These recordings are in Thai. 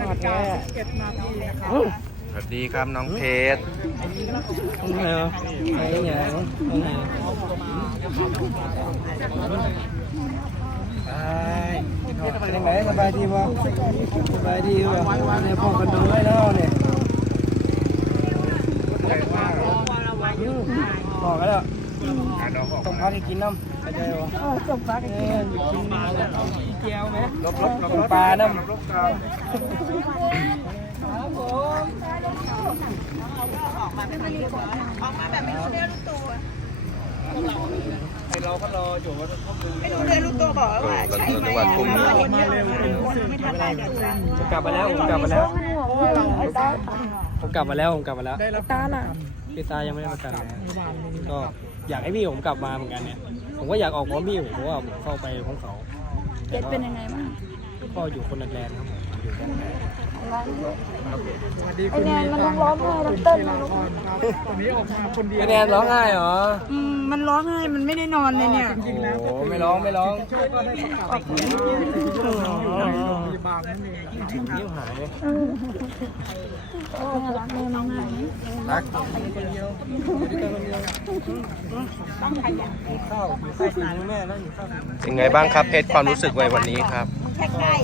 นาทีนะคะสวัสดีครับน้องเพชรตไะไหนย่ยงไหไปยังไงสบายดีบ่สบายดีบ่เนี่ยพ่อกันดูไว้แล้วเนี่ยบอกแล้ว ราก็รออยู่ว่าเขาคือไม่รู้เลยลูกตัวบอกว่าใช่ไหมอะผมเราเห็นเยอะไม่ทันไรกันจ้ะผมกลับมาแล้วผมกลับมาแล้วผมกลับมาแล้วผมกลับมาแล้วได้รับตาล่ะพี่ตายังไม่ได้ประกันก็ อยากให้พี่ผมกลับมาเหมือนกันเนี่ย ผมก็อยากออกพร้อมพี่ผมเพราะว่าผมเข้าไปพร้อมเขาเจ็ดเป็นยังไงบ้างก็อยู่คนละแดนครับผมอยู่แดน แดนสวัสดีคุณมีตังร้องไห้ทั้งเต้นเลยวันนี้ออกมาคนเดียวพี่แนนร้องไห้เหรออืมมันร้องไห้มันไม่ได้นอนเลยเนี่ยจริงๆแล้วโอ้ไม่ร้องไม่ร้องช่วยก็ได้ข่าวว่าอยู่ในโรงพยาบาลนั่นเองยิ้มหายรักแม่น้องไงรักคนเดียวอยู่ด้วยกันคนเดียวต้องขยันหิวข้าวหิวข้าวฝีมือแม่แล้วหิวข้าวฝีมือเป็นไงบ้างครับเพชรความรู้สึกในวันนี้ครับมึงแค่ใกล้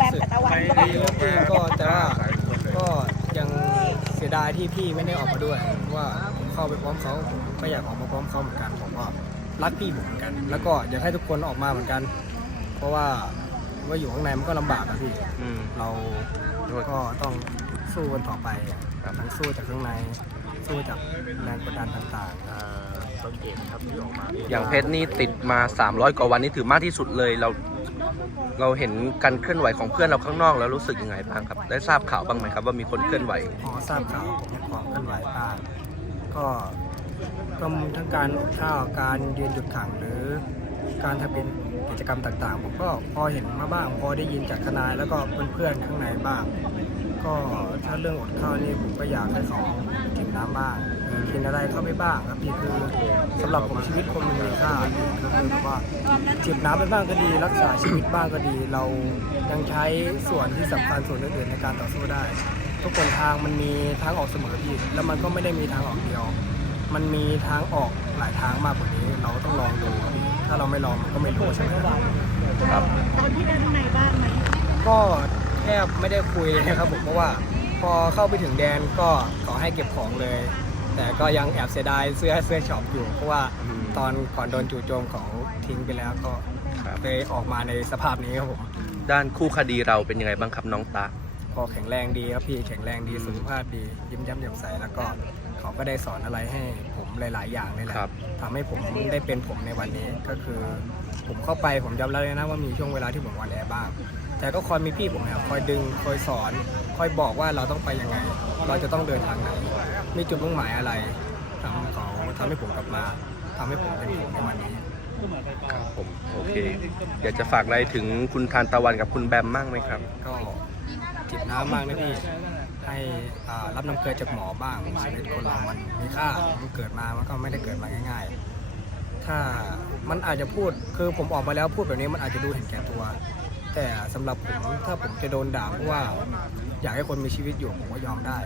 มึงดูแบบปัตตะวันก็ดีเรื่องจริงก็แต่ว่าก็ยังเสียดายที่พี่ไม่ได้ออกมาด้วยเพราะว่าผมเข้าไปพร้อมเขาผมก็อยากออกมาพร้อมเขาเหมือนกันผมก็รักพี่ผมเหมือนกัน แล้วก็อยากให้ทุกคนออกมาเหมือนกัน เพราะว่าว่าอยู่ข้างในมันก็ลำบากอะพี่ อืม เราก็ต้องสู้กันต่อไปอะครับ ทั้งสู้จากข้างใน สู้จากแรงกดดันต่างๆ ต้นเกมครับที่ออกมาอย่างเพชรนี่ติดมา 300 กว่าวันนี่ถือมากที่สุดเลย เรา เราเห็นการเคลื่อนไหวของเพื่อนเราข้างนอกแล้วรู้สึกยังไงบ้างครับ ได้ทราบข่าวบ้างไหมครับ ว่ามีคนเคลื่อนไหวพอทราบข่าวในความเคลื่อนไหวบ้างก็ก็ทั้งการอดข้าวการยืนหยุดขังหรือ การทำเป็นกิจกรรมต่างๆผมก็พอเห็นมาบ้าง พอได้ยินจากทนายแล้วก็เพื่อนๆข้างในบ้าง ก็ถ้าเรื่องอดข้าวนี่ผมก็อยากให้เขา บ้างกินอะไรเข้าไปบ้างครับพี่คือสำหรับผมชีวิตคนมันมีค่าพี่คือคือว่าจิบน้ำไปบ้างก็ดี รักษาชีวิตบ้างก็ดี เรายังใช้ส่วนที่สำคัญส่วนอื่นๆในการต่อสู้ได้ ทุกคนทางมันมีทางออกเสมอพี่แล้วมันก็ไม่ได้มีทางออกเดียว มันมีทางออกหลายทางมากกว่านี้ เราต้องลองดูครับพี่ถ้าเราไม่ลองมันก็ไม่รู้ใช่ไหมครับครับตอนที่ได้ข้างในบ้างไหมก็แทบไม่ได้คุยเลยนะครับผมเพราะว่า พอเข้าไปถึงแดนก็ขอให้เก็บของเลย แต่ก็ยังแอบเสียดายเสื้อเสื้อช็อปอยู่ เพราะว่าอืม ตอนก่อนโดนจู่โจมเขาทิ้งไปแล้วก็ครับ เลยออกมาในสภาพนี้ครับผมด้านคู่คดีเราเป็นยังไงบ้างครับน้องตาพอแข็งแรงดีครับพี่แข็งแรงดีสุขภาพดียิ้มย้ำแจ่มใสแล้วก็เขาก็ได้สอนอะไรให้ผมหลาย ๆ อย่างเลยแหละครับทำให้ผมได้เป็นผมในวันนี้ก็คือ ผมเข้าไปผมยอมรับเลยนะว่ามีช่วงเวลาที่ผมอ่อนแอบ้าง แต่ก็คอยมีพี่ผมครับคอยดึงคอยสอน คอยบอกว่าเราต้องไปยังไง เราจะต้องเดินทางไหนมีจุดมุ่งหมายอะไรทำให้เขาทำให้ผมกลับมาทำให้ผมเป็นผมในวันนี้ครับผมโอเค อยากจะฝากอะไรถึงคุณทานตะวันกับคุณแบมมั่งไหมครับ ก็จิบน้ำมากนะพี่ให้อ่ารับน้ำเกลือจากหมอบ้างชีวิตคนเรามันมีค่ามันเกิดมามันก็ไม่ได้เกิดมาง่าย ๆ ถ้ามันอาจจะพูดคือผมออกมาแล้วพูดแบบนี้มันอาจจะดูเห็นแก่ตัว แต่สำหรับผมถ้าผมจะโดนด่าเพราะว่า อยากให้คนมีชีวิตอยู่ผมก็ยอมได้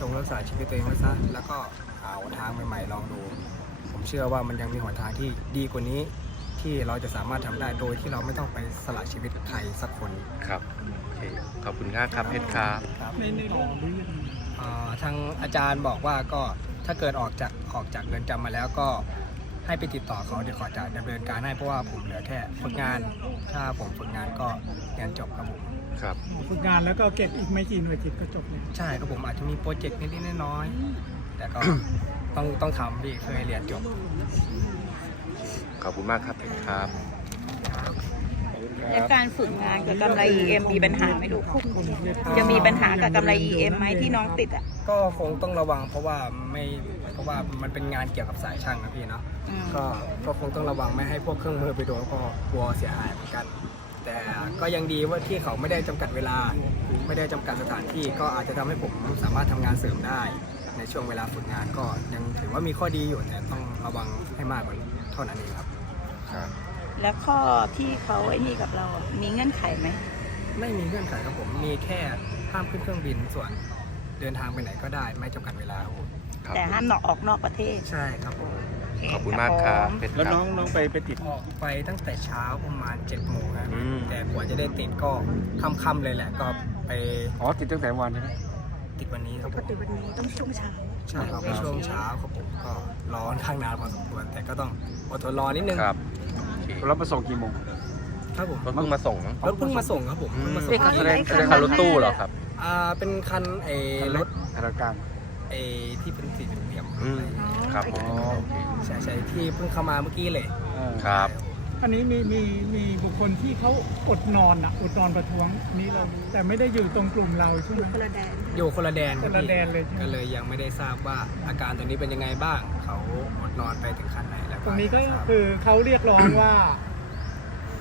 จงรักษาชีวิตตัวเองไว้ซะแล้วก็หาหนทางใหม่ๆลองดู ผมเชื่อว่ามันยังมีหนทางที่ดีกว่านี้ ที่เราจะสามารถทำได้โดยที่เราไม่ต้องไปสละชีวิตใครสักคนครับโอเคขอบคุณมากครับเพชรครับครับในในเรื่องนี้เอ่อทางอาจารย์บอกว่าก็ถ้าเกิดออกจากออกจากเรือนจำมาแล้วก็ ให้ไปติดต่อเขาเดี๋ยวเขาจะดำเนินการให้เพราะว่าผมเหลือแค่ฝึกงาน ถ้าผมฝึกงานก็เรียนจบครับผมครับ ฝึกงานแล้วก็เก็บอีกไม่กี่หน่วยจิตก็จบเลยใช่ครับผมอาจจะมีโปรเจกต์นิดๆน้อยๆแต่ก็ ต้องต้องทำพี่เพื่อให้เรียนจบ ขอบคุณมากครับเพชรครับในการฝึกงานกับกำไร EM มีปัญหาไหมลูกจะมีปัญหากับกำไร EM ไหมที่น้องติดอะ ก็คงต้องระวังเพราะว่าไม่ เพราะว่ามันเป็นงานเกี่ยวกับสายช่างนะพี่เนาะอืม ก็ก็คงต้องระวังไม่ให้พวกเครื่องมือไปโดนก็กลัวเสียหายเหมือนกัน แต่ก็ยังดีว่าที่เขาไม่ได้จำกัดเวลา ไม่ได้จำกัดสถานที่ก็อาจจะทำให้ผมสามารถทำงานเสริมได้ ในช่วงเวลาฝึกงานก็ยังถือว่ามีข้อดีอยู่แต่ต้องระวังให้มากกว่าเท่านั้นเองครับ ครับแล้วข้อที่เขาไอ้นี่กับเราอะมีเงื่อนไขไหมไม่มีเงื่อนไขครับผมมีแค่ห้ามขึ้นเครื่องบินส่วนเดินทางไปไหนก็ได้ ไม่จำกัดเวลาครับผม ครับ แต่ห้ามนอกออกนอกประเทศใช่ครับผมขอบคุณมากครับเพชรแล้วคน้รัอบงน้องไปไปติด ออกไปตั้งแต่เช้าประมาณ7จ็ดโมงนะอืม แต่กว่าจะได้ติดก็ค่ำๆเลยแหละก็ไปอ๋อติดตั้งแต่วันใช่ไหม ติดวันนี้ครับผมติวันนี้ต้องช่วงเช้า ใช่ครับในช่วงเช้าครับผมก็ร้อนข้างนานพอสมควรแต่ก็ต้องอดทนรอนิดนึงครับรับมาส่งกี่โมง ครับผมรถเพิ่งมาส่งมั้งรถเพิ่งมาส่งครับผมอืเพิ่งมมาส่เด็งกเขาแสดงแสดงคันรถตู้เหรอครับ อ่าเป็นคันไอ้รถ ธนาการ ไอ้ที่เป็นสี่เหลี่ยมๆอืมครับผม ใช่ใช่ที่เพิ่งเข้ามาเมื่อกี้เลยครับ อันนี้มีมีมีบุคคลที่เขาอดนอนอะอดนอนประท้วงนี่เรา แต่ไม่ได้อยู่ตรงกลุ่มเราใช่ไหม คนละแดนอยู่คนละแดนรับคนละแดนเลยใช่ไหม ก็เลยยังไม่ได้ทราบว่าอาการตอนนี้เป็นยังไงบ้าง เขาอดนอนไปถึงขั้นไหนแล้วตรงนี้ก็ไม่ทราบ คือเขาเรียกร้องว่า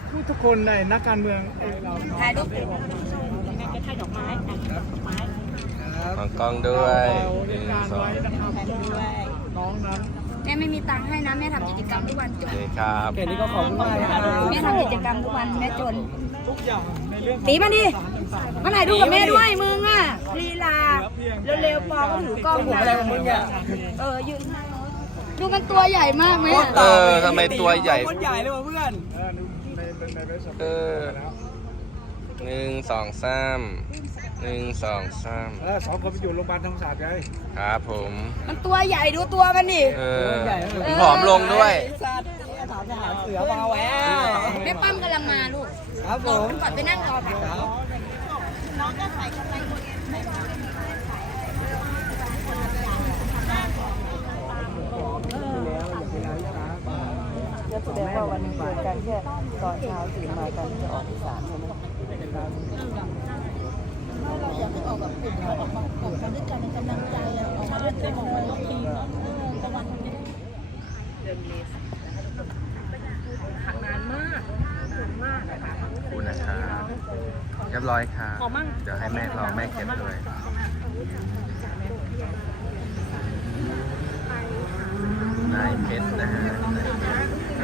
ผู้ทุกคนในนักการเมืองเอ้ยเราถ่ายรูปจะถ่ายดอกไม้อะดอกไม้ม องกล้องด้วยเราหเรีนึ่ยงกการสองไว้นะครับถ่ายรูปด้วยน้องนั้นแม่ไม่มีตังค์ให้นะแม่ทำกิจกรรมทุกวันจโอนเคครับแค่นี้ก็ขอบคุณมากนะครับแม่ทำกิจกรรมทุกวันแม่จนทุกอย่างในเรื่องของตีมาดิสารต่างๆมาถ่ายรูปกับแม่ด้วยมึงอะลีลาเร็วๆปอก็ถือกล้องผมอะไรของมึงเนี่ยเออยืนดูมันตัวใหญ่มากไหมอะเออทำไมตัวใหญ่คนใหญ่เลยว่ะเพื่อนเออ หนึ่งสองสามหนึ่งสองสามเออสองคนไปอยู่โรงพยาบาลธรรมศาสตร์ไงครับผม มันตัวใหญ่ดูตัวมันดิเออผอมลงด้วยเสือมาแววแม่ปั้มกำลังมาลูกครับผรอมมันก่อนไปนั่งรอค่ะก็ แสดงว่าวันนึงเจอกันแค่ตอนเช้าตื่นมากันจะออกที่สามใช่ไหมขอบคุณนะครับเรียบร้อยครับเดี๋ยวให้แม่รอแม่เก็บด้วยนายเพชรนะฮะ